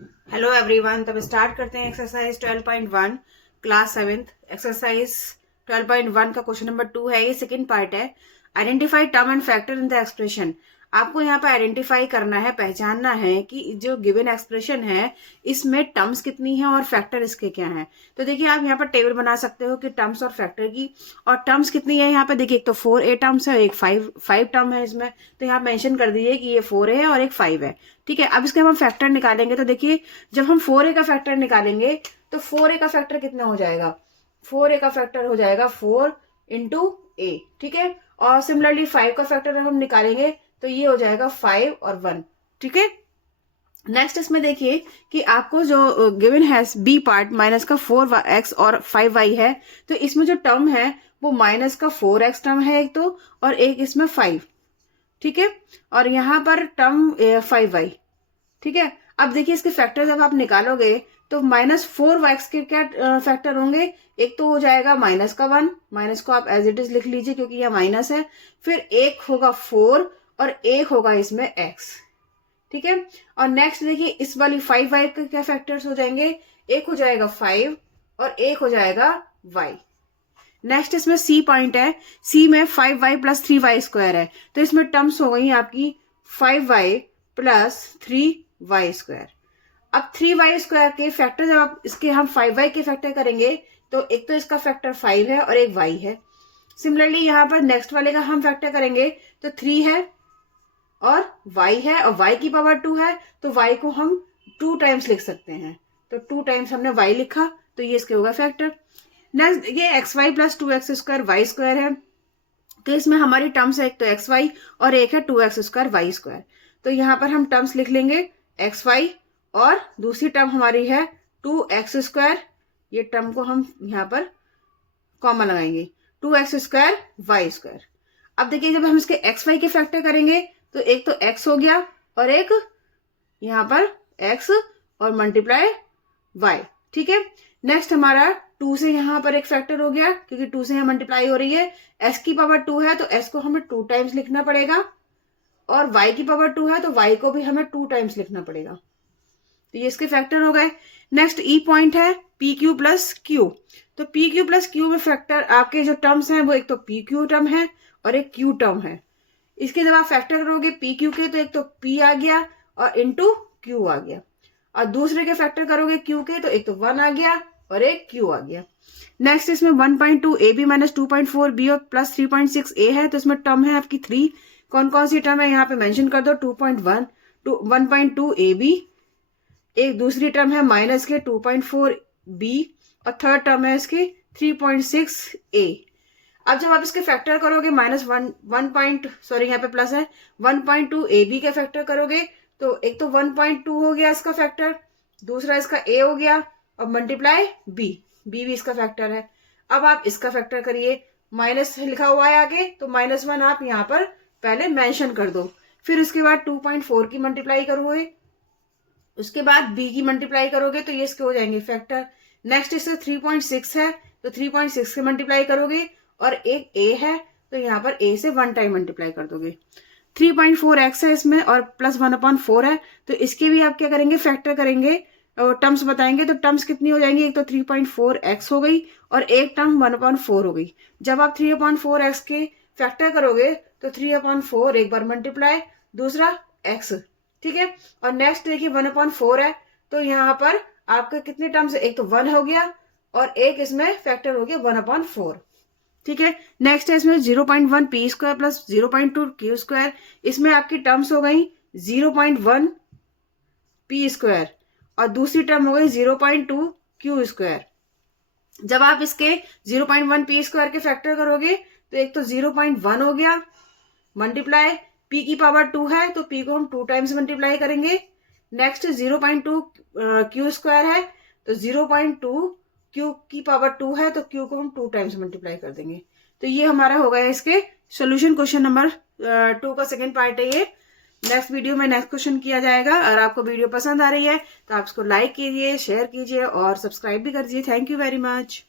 Hello everyone. तब start करते हैं एक्सरसाइज 12.1 क्लास 7th। एक्सरसाइज 12.1 का क्वेश्चन नंबर 2 है, ये सेकंड पार्ट है। Identify term and factor in the expression. आपको यहाँ पर आइडेंटिफाई करना है, पहचानना है कि जो गिवन एक्सप्रेशन है इसमें टर्म्स कितनी है और फैक्टर इसके क्या है। तो देखिए आप यहाँ पर टेबल बना सकते हो कि टर्म्स और फैक्टर की, और टर्म्स कितनी है यहाँ पे देखिए, एक तो 4a टर्म्स है, एक 5 टर्म है इसमें। तो यहाँ मेंशन कर दीजिए कि ये 4 है और एक 5 है। ठीक है, अब इसके हम फैक्टर निकालेंगे। तो देखिए जब हम 4a का फैक्टर निकालेंगे तो 4a का फैक्टर कितना हो जाएगा, 4a का फैक्टर हो जाएगा 4 इंटू a। ठीक है, और सिमिलरली 5 का फैक्टर हम निकालेंगे तो ये हो जाएगा 5 और 1। ठीक है, नेक्स्ट इसमें देखिए कि आपको जो गिवन है बी पार्ट माइनस का 4x और 5y है, तो इसमें जो टर्म है वो माइनस का 4x टर्म है एक तो, और एक इसमें 5। ठीक है, और यहाँ पर टर्म 5y। ठीक है, अब देखिए इसके फैक्टर जब आप निकालोगे तो -4x के क्या फैक्टर होंगे, एक तो हो जाएगा माइनस का 1, माइनस को आप एज इट इज लिख लीजिए क्योंकि यह माइनस है, फिर एक होगा 4 और एक होगा इसमें x। ठीक है, और नेक्स्ट देखिए इस वाली 5y के क्या फैक्टर्स हो जाएंगे, एक हो जाएगा 5 और एक हो जाएगा y। नेक्स्ट इसमें सी पॉइंट है, सी में 5y प्लस 3y स्क्वायर है, तो इसमें टर्म्स हो गई आपकी 5y प्लस 3y स्क्वायर। अब 3y स्क्वायर के फैक्टर जब आप इसके हम 5y के फैक्टर करेंगे तो एक तो इसका फैक्टर 5 है और एक y है। सिमिलरली यहाँ पर नेक्स्ट वाले का हम फैक्टर करेंगे तो 3 है और y है, और y की पावर 2 है, तो y को हम 2 टाइम्स लिख सकते हैं। तो 2 टाइम्स हमने y लिखा तो ये इसके होगा फैक्टर। नेक्स्ट ये X Y plus 2x square Y square है, तो इसमें हमारी टर्म्स है एक तो एक्स वाई और एक है 2x स्क्वायर वाई स्क्वायर। तो यहाँ पर हम टर्म्स लिख लेंगे एक्स वाई, और दूसरी टर्म हमारी है 2x स्क्वायर, ये टर्म को हम यहाँ पर कॉमन लगाएंगे, 2x स्क्वायर वाई स्क्वायर। अब देखिए जब हम इसके एक्स वाई के फैक्टर करेंगे तो एक तो x हो गया और एक यहाँ पर x और मल्टीप्लाई y। ठीक है, नेक्स्ट हमारा 2 से यहाँ पर एक फैक्टर हो गया क्योंकि 2 से यहाँ मल्टीप्लाई हो रही है, s की पावर 2 है तो s को हमें 2 टाइम्स लिखना पड़ेगा, और y की पावर 2 है तो y को भी हमें 2 टाइम्स लिखना पड़ेगा। तो ये इसके फैक्टर हो गए। नेक्स्ट ई पॉइंट है पी क्यू प्लस क्यू, तो पी क्यू प्लस क्यू में फैक्टर आपके जो टर्म्स हैं वो एक तो पी क्यू टर्म है और एक क्यू टर्म है। इसके जब आप फैक्टर करोगे पी क्यू के तो एक तो पी आ गया और इंटू क्यू आ गया, और दूसरे के फैक्टर करोगे क्यू के तो एक तो 1 आ गया और एक क्यू आ गया। नेक्स्ट इसमें 1.2 ए बी माइनस 2.4 बी और प्लस 3.6 ए है, तो इसमें टर्म है आपकी 3। कौन कौन सी टर्म है यहाँ पे मेंशन कर दो, 2.1 1.2 ए बी, एक दूसरी टर्म है माइनस के 2.4 बी, और थर्ड टर्म है इसकी 3.6 ए। अब जब आप इसके फैक्टर करोगे यहाँ पे प्लस है 1.2 ए बी के फैक्टर करोगे तो एक तो 1.2 हो गया इसका फैक्टर, दूसरा इसका ए हो गया, और मल्टीप्लाई बी, बी भी इसका फैक्टर है। अब आप इसका फैक्टर करिए, माइनस लिखा हुआ है आगे तो -1 आप यहाँ पर पहले मेंशन कर दो, फिर उसके बाद 2.4 की मल्टीप्लाई करोगे, उसके बाद बी की मल्टीप्लाई करोगे तो ये इसके हो जाएंगे फैक्टर। नेक्स्ट इससे 3.6 है तो 3.6 की मल्टीप्लाई करोगे, और एक ए है तो यहाँ पर ए से 1 टाइम मल्टीप्लाई कर दोगे। 3.4x है इसमें और प्लस 1/4 है, तो इसके भी आप क्या करेंगे फैक्टर करेंगे और टर्म्स बताएंगे, तो टर्म्स कितनी हो जाएंगी, एक तो 3.4x हो गई और एक टर्म 1/4 हो गई। जब आप 3/4x के फैक्टर करोगे तो 3/4 एक बार मल्टीप्लाई, दूसरा x। ठीक है, और नेक्स्ट देखिए 1/4 है तो यहाँ पर आपके कितने टर्म्स, एक तो 1 हो गया और एक इसमें फैक्टर हो गया 1/4। ठीक है, नेक्स्ट है इसमें 0.1 P square plus 0.2 Q square, इसमें आपकी टर्म्स हो गई 0.1 पी स्क्वायर और दूसरी टर्म हो गई 0.2 क्यू स्क्वायर। जब आप इसके 0.1 पी स्क्वायर के फैक्टर करोगे तो एक तो 0.1 हो गया मल्टीप्लाई, पी की पावर 2 है तो पी को हम 2 टाइम्स मल्टीप्लाई करेंगे। नेक्स्ट 0.2 क्यू स्क्वायर है तो 0.2 क्यू की पावर 2 है तो क्यू को हम 2 टाइम्स मल्टीप्लाई कर देंगे। तो ये हमारा हो गया इसके सोल्यूशन। क्वेश्चन नंबर 2 का सेकंड पार्ट है ये। नेक्स्ट वीडियो में नेक्स्ट क्वेश्चन किया जाएगा। अगर आपको वीडियो पसंद आ रही है तो आप इसको लाइक कीजिए, शेयर कीजिए और सब्सक्राइब भी कर दीजिए। Thank you very much.